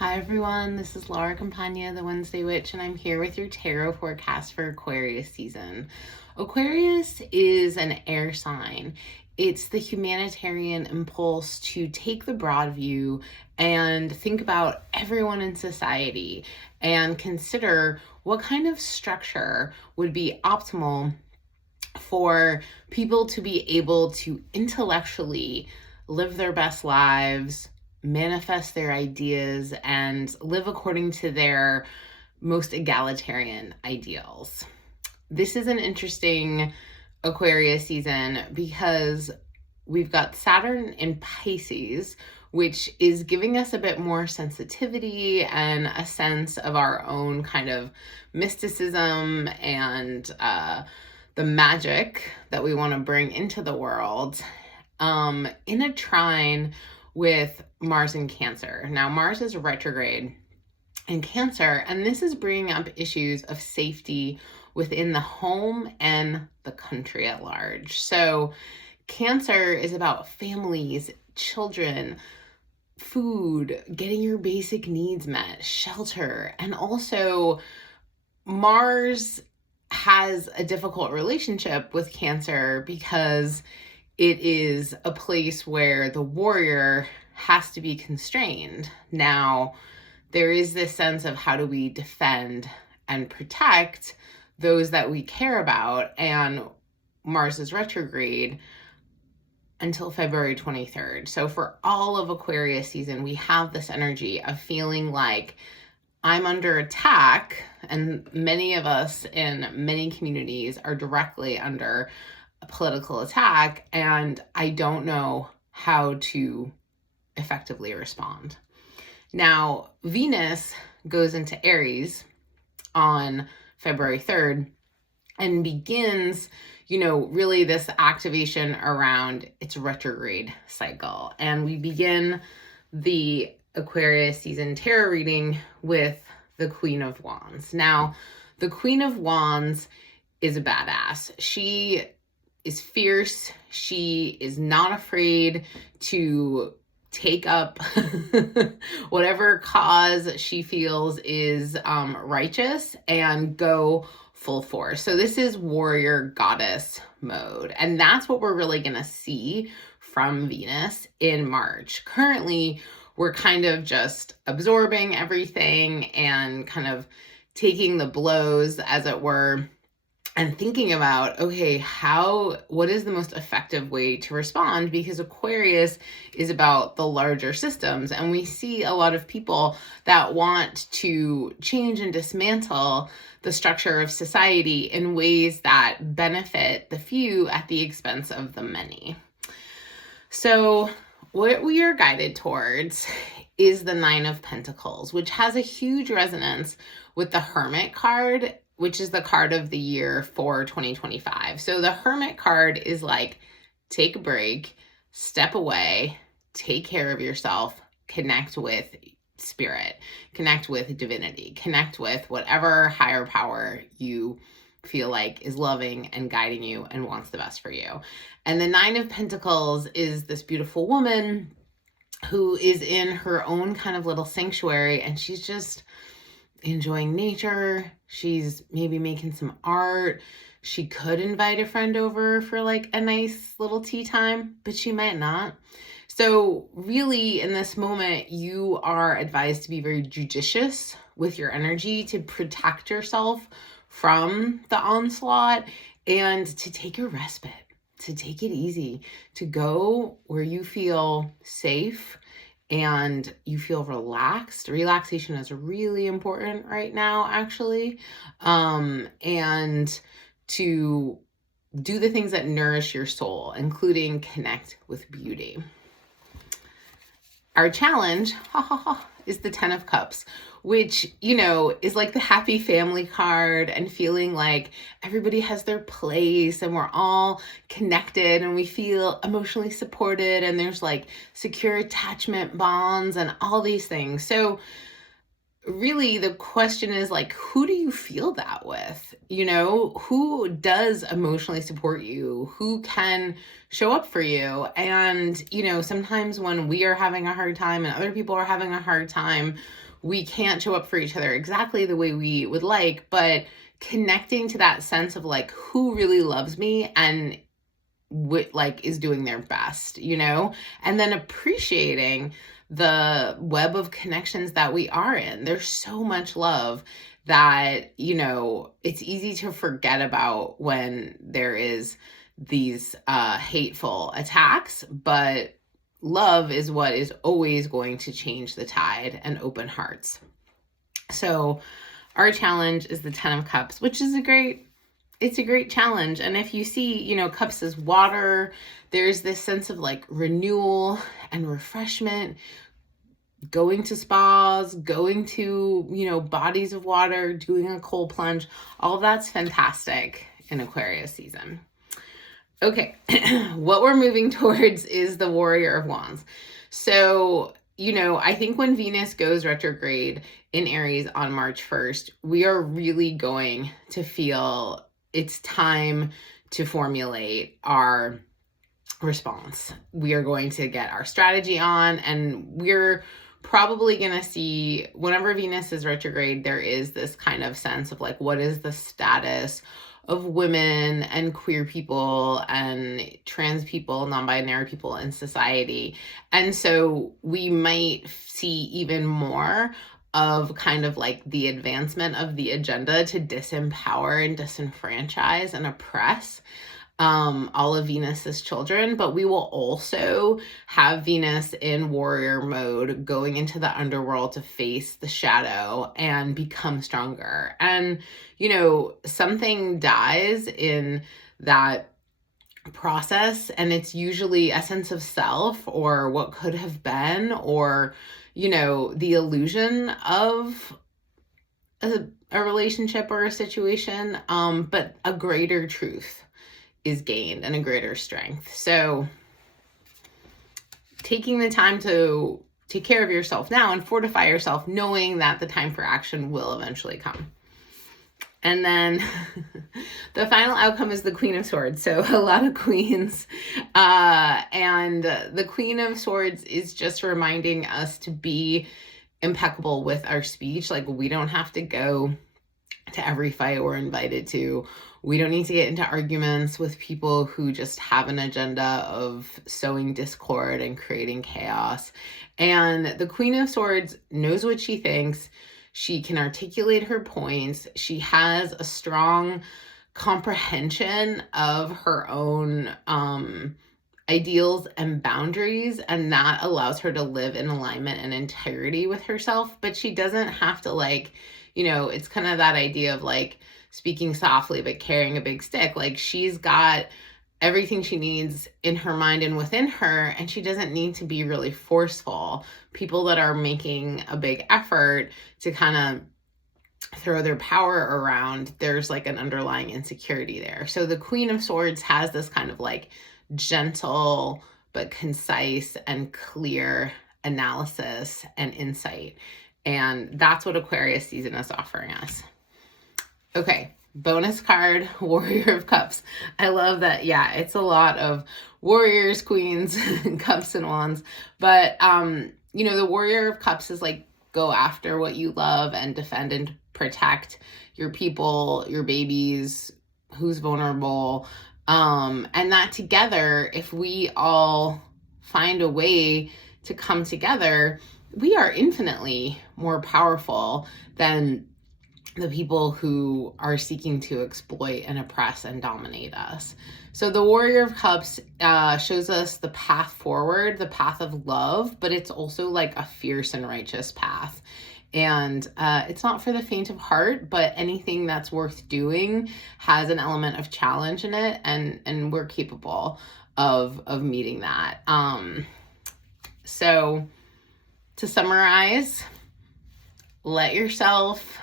Hi everyone, this is Laura Campagna, the Wednesday Witch, and I'm here with your tarot forecast for Aquarius season. Aquarius is an air sign. It's the humanitarian impulse to take the broad view and think about everyone in society and consider what kind of structure would be optimal for people to be able to intellectually live their best lives, manifest their ideas, and live according to their most egalitarian ideals. This is an interesting Aquarius season because we've got Saturn in Pisces, which is giving us a bit more sensitivity and a sense of our own kind of mysticism and the magic that we want to bring into the world, in a trine with Mars in Cancer. Now, Mars is retrograde in Cancer, and this is bringing up issues of safety within the home and the country at large. So Cancer is about families, children, food, getting your basic needs met, shelter, and also Mars has a difficult relationship with Cancer because it is a place where the warrior has to be constrained. Now, there is this sense of how do we defend and protect those that we care about, and Mars is retrograde until February 23rd. So for all of Aquarius season, we have this energy of feeling like I'm under attack, and many of us in many communities are directly under a political attack, and I don't know how to effectively respond. Now, Venus goes into Aries on February 3rd and begins, really this activation around its retrograde cycle. And we begin the Aquarius season tarot reading with the Queen of Wands. Now, the Queen of Wands is a badass. She is fierce. She is not afraid to take up whatever cause she feels is righteous and go full force. So this is warrior goddess mode. And that's what we're really going to see from Venus in March. Currently, we're kind of just absorbing everything and kind of taking the blows, as it were, and thinking about, okay, what is the most effective way to respond? Because Aquarius is about the larger systems, and we see a lot of people that want to change and dismantle the structure of society in ways that benefit the few at the expense of the many. So what we are guided towards is the Nine of Pentacles, which has a huge resonance with the Hermit card, which is the card of the year for 2025. So the Hermit card is like, take a break, step away, take care of yourself, connect with spirit, connect with divinity, connect with whatever higher power you feel like is loving and guiding you and wants the best for you. And the Nine of Pentacles is this beautiful woman who is in her own kind of little sanctuary, and she's just enjoying nature. She's maybe making some art. She could invite a friend over for like a nice little tea time, but she might not. So really in this moment, you are advised to be very judicious with your energy, to protect yourself from the onslaught, and to take a respite, to take it easy, to go where you feel safe and you feel relaxed. Relaxation is really important right now, actually. And to do the things that nourish your soul, including connect with beauty. Our challenge, is the 10 of Cups, which, is like the happy family card and feeling like everybody has their place and we're all connected and we feel emotionally supported and there's like secure attachment bonds and all these things. So really the question is like, who do you feel that with? You know, who does emotionally support you? Who can show up for you? And, you know, sometimes when we are having a hard time and other people are having a hard time, we can't show up for each other exactly the way we would like, but connecting to that sense of like, who really loves me and like is doing their best, you know, and then appreciating the web of connections that we are in. There's so much love that, you know, it's easy to forget about when there is these hateful attacks, but love is what is always going to change the tide and open hearts. So our challenge is the 10 of Cups, which is a great challenge. And if you see, you know, cups as water, there's this sense of like renewal and refreshment, going to spas, going to, you know, bodies of water, doing a cold plunge. All of that's fantastic in Aquarius season. Okay, what we're moving towards is the Warrior of Wands. So, you know, I think when Venus goes retrograde in Aries on March 1st, we are really going to feel it's time to formulate our response. We are going to get our strategy on, and we're probably going to see whenever Venus is retrograde, there is this kind of sense of like, what is the status of women and queer people and trans people, non-binary people in society. And so we might see even more of kind of like the advancement of the agenda to disempower and disenfranchise and oppress all of Venus's children. But we will also have Venus in warrior mode going into the underworld to face the shadow and become stronger. And, you know, something dies in that process, and it's usually a sense of self or what could have been, or, you know, the illusion of a relationship or a situation, but a greater truth is gained and a greater strength. So taking the time to take care of yourself now and fortify yourself, knowing that the time for action will eventually come. And then the final outcome is the Queen of Swords. So a lot of queens. And the Queen of Swords is just reminding us to be impeccable with our speech. Like, we don't have to go to every fight we're invited to. We don't need to get into arguments with people who just have an agenda of sowing discord and creating chaos. And the Queen of Swords knows what she thinks. She can articulate her points. She has a strong comprehension of her own ideals and boundaries, and that allows her to live in alignment and integrity with herself. But she doesn't have to, like, you know, it's kind of that idea of like speaking softly but carrying a big stick. Like, she's got everything she needs in her mind and within her, and she doesn't need to be really forceful. People that are making a big effort to kind of throw their power around, there's like an underlying insecurity there. So the Queen of Swords has this kind of like gentle but concise and clear analysis and insight. And that's what Aquarius season is offering us. Okay, bonus card, Warrior of Cups. I love that. Yeah, it's a lot of warriors, queens, cups and wands. But, you know, the Warrior of Cups is like, go after what you love and defend and protect your people, your babies, who's vulnerable. And that together, if we all find a way to come together, we are infinitely more powerful than the people who are seeking to exploit and oppress and dominate us. So the Warrior of Cups shows us the path forward, the path of love, but it's also like a fierce and righteous path. And it's not for the faint of heart, but anything that's worth doing has an element of challenge in it, and we're capable of meeting that. So to summarize, let yourself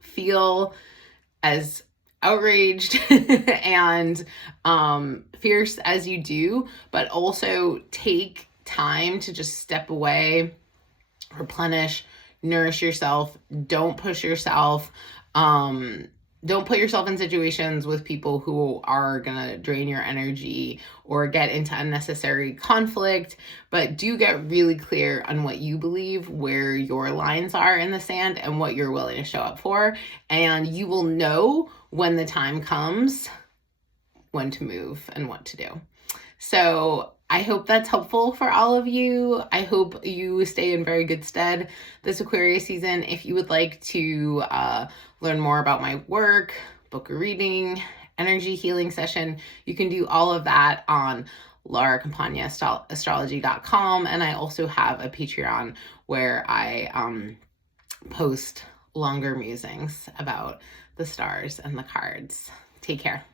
feel as outraged and fierce as you do, but also take time to just step away, replenish nourish yourself. Don't push yourself. Don't put yourself in situations with people who are gonna drain your energy or get into unnecessary conflict, but do get really clear on what you believe, where your lines are in the sand, and what you're willing to show up for. And you will know when the time comes when to move and what to do. So I hope that's helpful for all of you. I hope you stay in very good stead this Aquarius season. If you would like to learn more about my work, book a reading, energy healing session, you can do all of that on lauracampagna.astrology.com. And I also have a Patreon where I post longer musings about the stars and the cards. Take care.